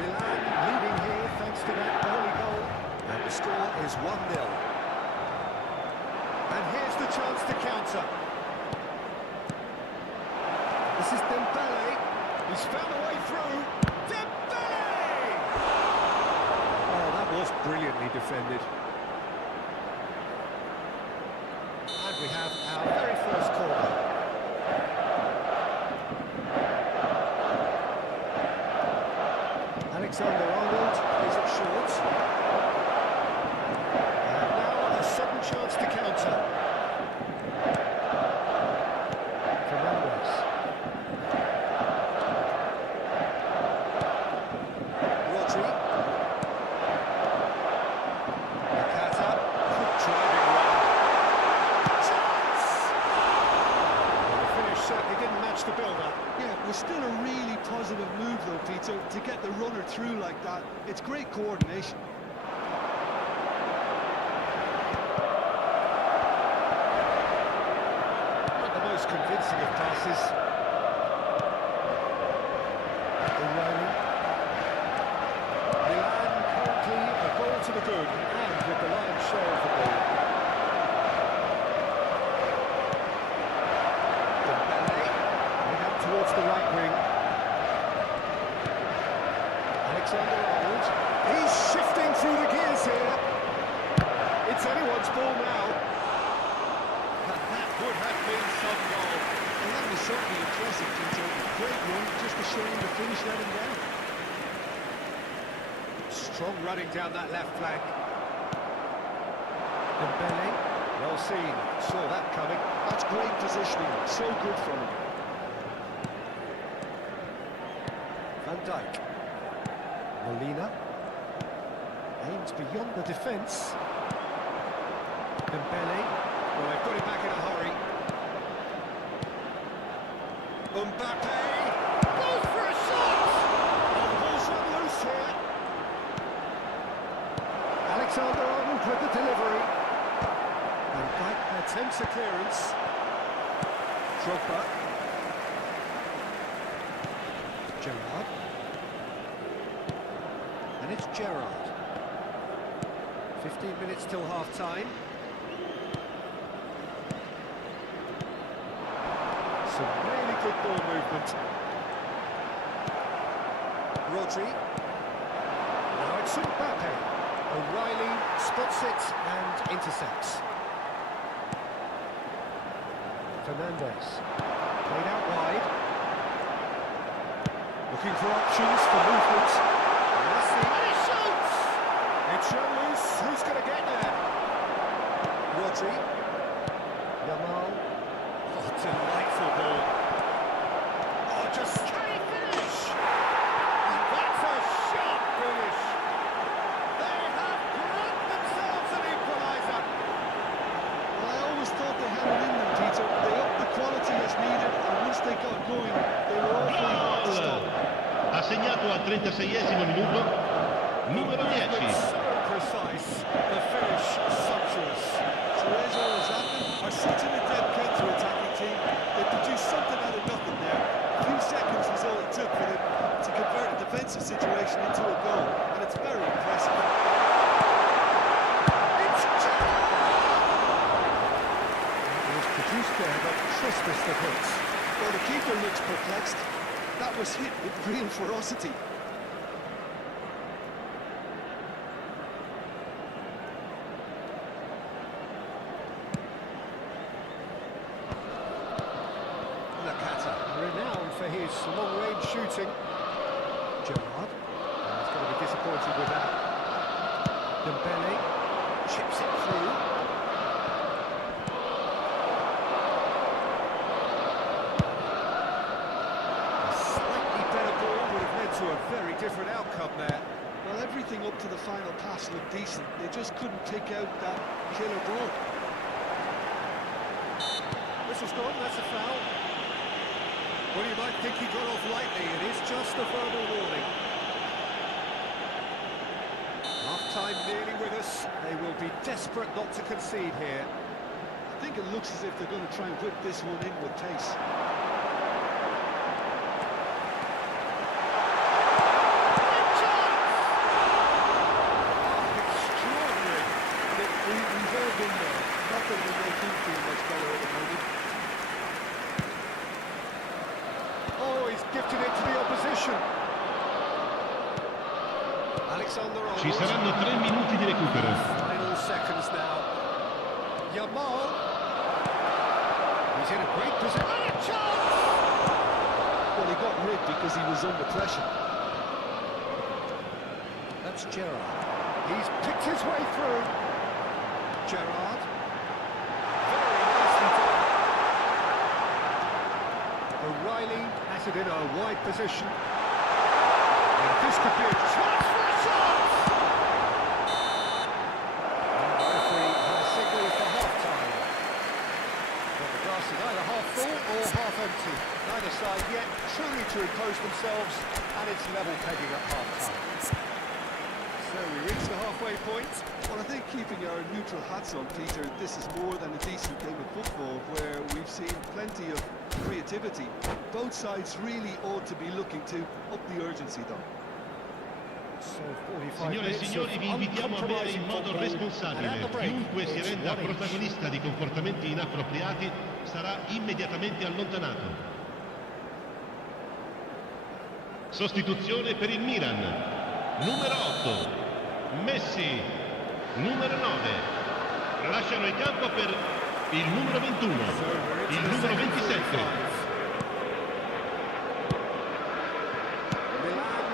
Milan leading here thanks to that early goal. And the score is 1-0. And here's the chance to counter. This is Dembele. He's found a way through. Dembele! Oh, that was brilliantly defended. And we have our very first corner. Alexander-Arnold plays it short. And now a sudden chance to counter. Fernandes. Rodri. Nakata. Good driving run. Chance! Well, the finish certainly didn't match the build-up. Yeah, it was still a really positive move though, Tito, to get the runner through like that. It's great coordination. Not the most convincing of passes. O'Reilly. Milan currently a goal to the good, and with the lion's share of the ball. Dembele, going out towards the right wing. Alexander-Arnold, he's shifting through the gears here. It's anyone's ball now. And that would have been some goal. And that was certainly impressive, Tito. Great run, just a shame the finish let him down. Strong running down that left flank. Dembele, well seen, saw that coming. That's great positioning, so good from him. Van Dijk. Molina. Aims beyond the defence. Dembele. Well, they've got him back in a hurry. Mbappe. Goes for a shot! Oh, the ball's run loose here. Alexander-Arnold with the delivery. Van Dijk attempts a clearance. Drogba. Gerrard. And it's Gerrard. 15 minutes till half-time. Some really good ball movement. Rodri. Now it's Mbappe. O'Reilly spots it and intercepts. Fernandes. Played out wide. Looking for options for movement. Messi. And he shoots! It's run loose. Who's going to get there? Rodri. Yamal. Oh, delightful ball. Oh, just can he finish? And that's a sharp finish. They have brought themselves an equaliser. Well, I always thought they had it in them, Tito. They upped the quality as needed, and once they got going, they were awfully hard to stop. Ha segnato al 36esimo minuto numero 10. So precise. The finish sumptuous. Cerezo and Zappa are such an adept counter-attacking team. They produced something out of nothing there. A few seconds was all it took for them to convert a defensive situation into a goal, and it's very impressive. It's Gerrard! It was produced there, but crispest of hits. Well, the keeper looks perplexed. That was hit with real ferocity. Nakata, renowned for his long-range shooting. Gerrard, he's going to be disappointed with that. Dembele chips it through. A slightly better ball would have led to a very different outcome there. Well, everything up to the final pass looked decent. They just couldn't take out that killer ball. This has gone, that's a foul. Well, you might think he got off lightly. It is just a verbal warning. Half-time nearly with us. They will be desperate not to concede here. I think it looks as if they're going to try and whip this one in with pace. Extraordinary. We've all been there. Not that we make him feel much better at the moment. Oh, he's gifted it to the opposition. Alexander-Arnold. Ci saranno 3 minuti di recupero. Final seconds now. Yamal. He's in a great position. And a chance! Well, he got rid because he was under pressure. That's Gerrard. He's picked his way through. Gerrard. Very nicely done. O'Reilly has it in a wide position. And this could be a chance for a chance! And the referee has signalled for half-time. But the glass is either half full or half empty. Neither side yet truly to impose themselves, and it's level pegging at half-time. So we reach the halfway point. Well, I think keeping our neutral hats on, Peter, this is more than a decent game of football where we've seen plenty of creativity. Both sides really ought to be looking to up the urgency, though. So 45 Signore e signori, vi invitiamo a bere in modo responsabile. Chiunque si renda protagonista di comportamenti inappropriati sarà immediatamente allontanato. Sostituzione per il Milan. Numero 8. Messi. Numero 9. Lasciano il campo per il numero 21. Il numero 27.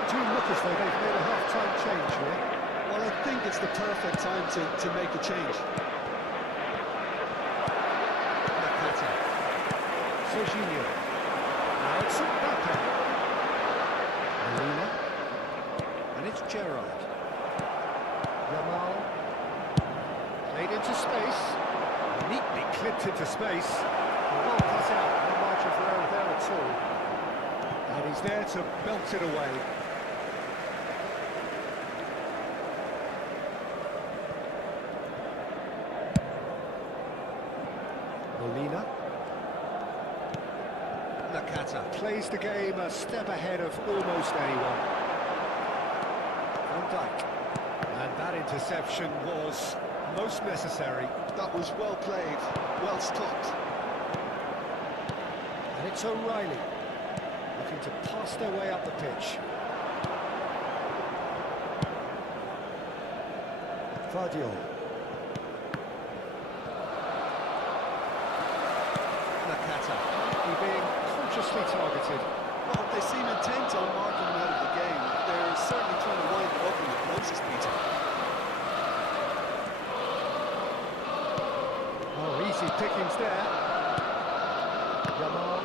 Do look as though they've made a half-time change here. Well, I think it's the perfect time to make a change. Nakata. Jorginho. Now it's Mbappe. Molina. And it's Gerrard. Yamal. Played into space. Neatly clipped into space. Well cut out. No margin for error there at all. And he's there to belt it away. Molina. Nakata plays the game a step ahead of almost anyone. Van Dijk. And that interception was most necessary. That was well played, well stopped. And it's O'Reilly looking to pass their way up the pitch. Vardiol. Nakata. He being consciously targeted. Well, they seem intent on marking him out of the game. They're certainly trying to wind him up in the closest, Peter. Oh, easy pickings there. Yamal.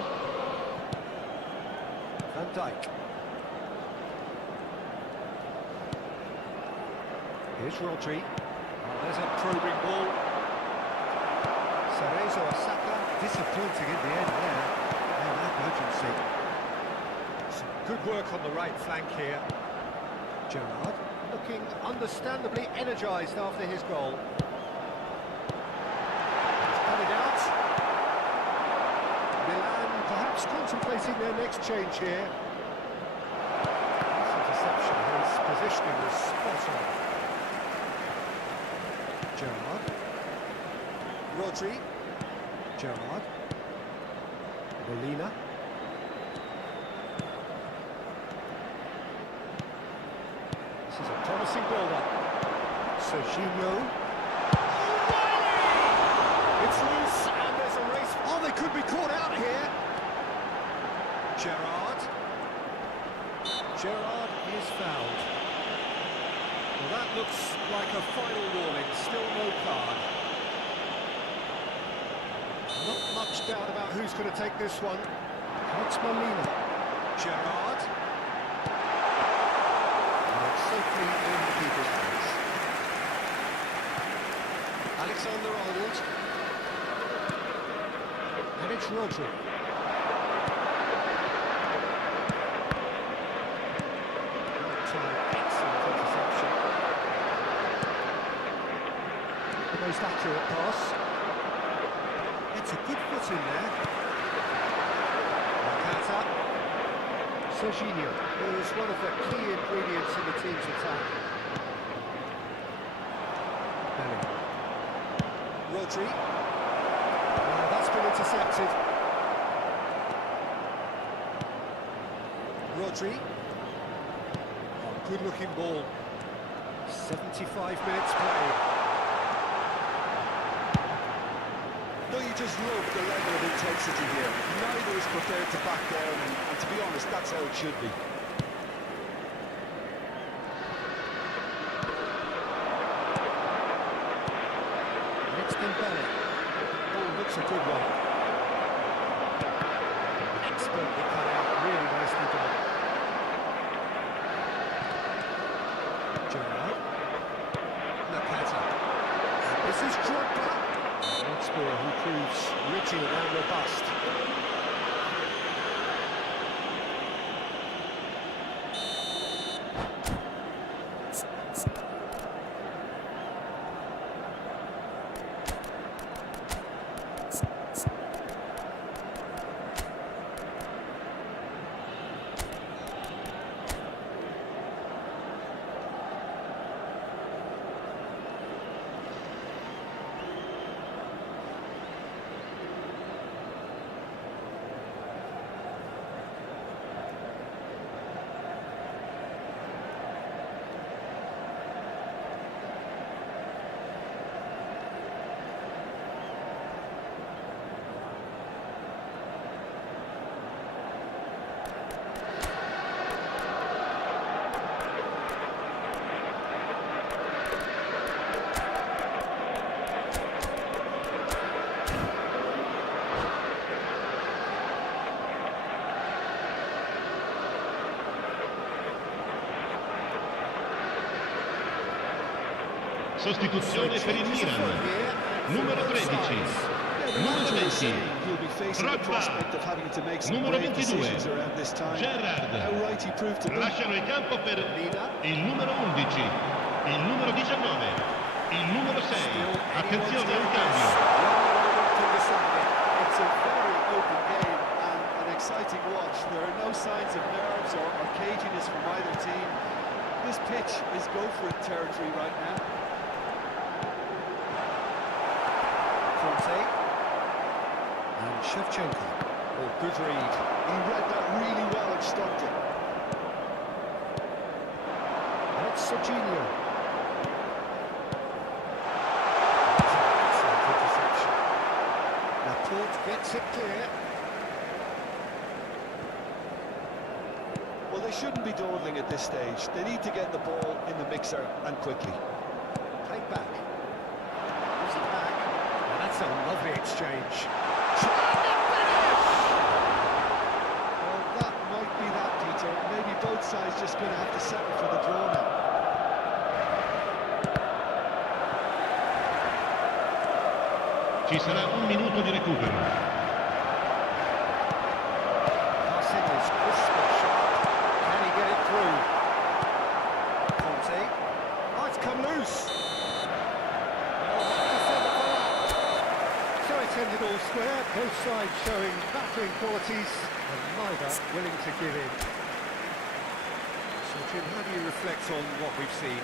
Van Dijk. Here's Rodri. Oh, there's a probing ball. Cerezo Osaka disappointing in the end there. No lack of urgency. Some good work on the right flank here. Gerrard looking understandably energised after his goal. He's cut it out. Milan perhaps contemplating their next change here. This interception, his positioning was spot on. Gerrard. Rodri. Gerrard. Molina. This is a promising build-up. Jorginho. It's loose, and there's a race. Oh, they could be caught out here. Gerrard. Gerrard is fouled. Well, that looks like a final warning. Still no card. Not much doubt about who's going to take this one. It's Molina. Gerrard. And it's safely in the keeper's hands. Alexander-Arnold. And it's Rodri. accurate pass. It's a good foot in there. Makata. Serginho, who is one of the key ingredients in the team's attack. Belly. Rodri. That's been intercepted. Rodri. Oh, good-looking ball. 75 minutes played. No, you just love the level of intensity here. Neither is prepared to back down, and to be honest, that's how it should be. It's Dembele. Oh, looks a good one. Expertly cut out, really nicely done. Gerrard. Nakata. This is Drogba. Hotspur, who proves rigid and robust. Sostituzione per il Milan. Numero 13. Numero 20. He'll be facing the prospect of having to make some Numero brave 22. decisions around this time. Gerrard. How right he proved to be. Lasciano il campo per il numero 11, il numero 19, il numero 6. Attenzione al cambio. It's a very open game and an exciting watch. There are no signs of nerves or caginess from either team. This pitch is go-for-it territory right now. Conte. And Shevchenko. Oh, good read. He read that really well and stopped it. And it's Serginho. Excellent interception. Laporte gets it clear. Well, they shouldn't be dawdling at this stage. They need to get the ball in the mixer and quickly. Played back. Here's the back. And that's a lovely exchange. Well, that might be that, Peter. Maybe both sides just going to have to settle for the draw now. Ci sarà un minuto di recupero. Passing is crisp and sharp. Can he get it through? Conte. Oh, it's come loose. Oh, defender for that. So it's ended all square. Both sides showing battering qualities and neither willing to give in. So, Jim, how do you reflect on what we've seen?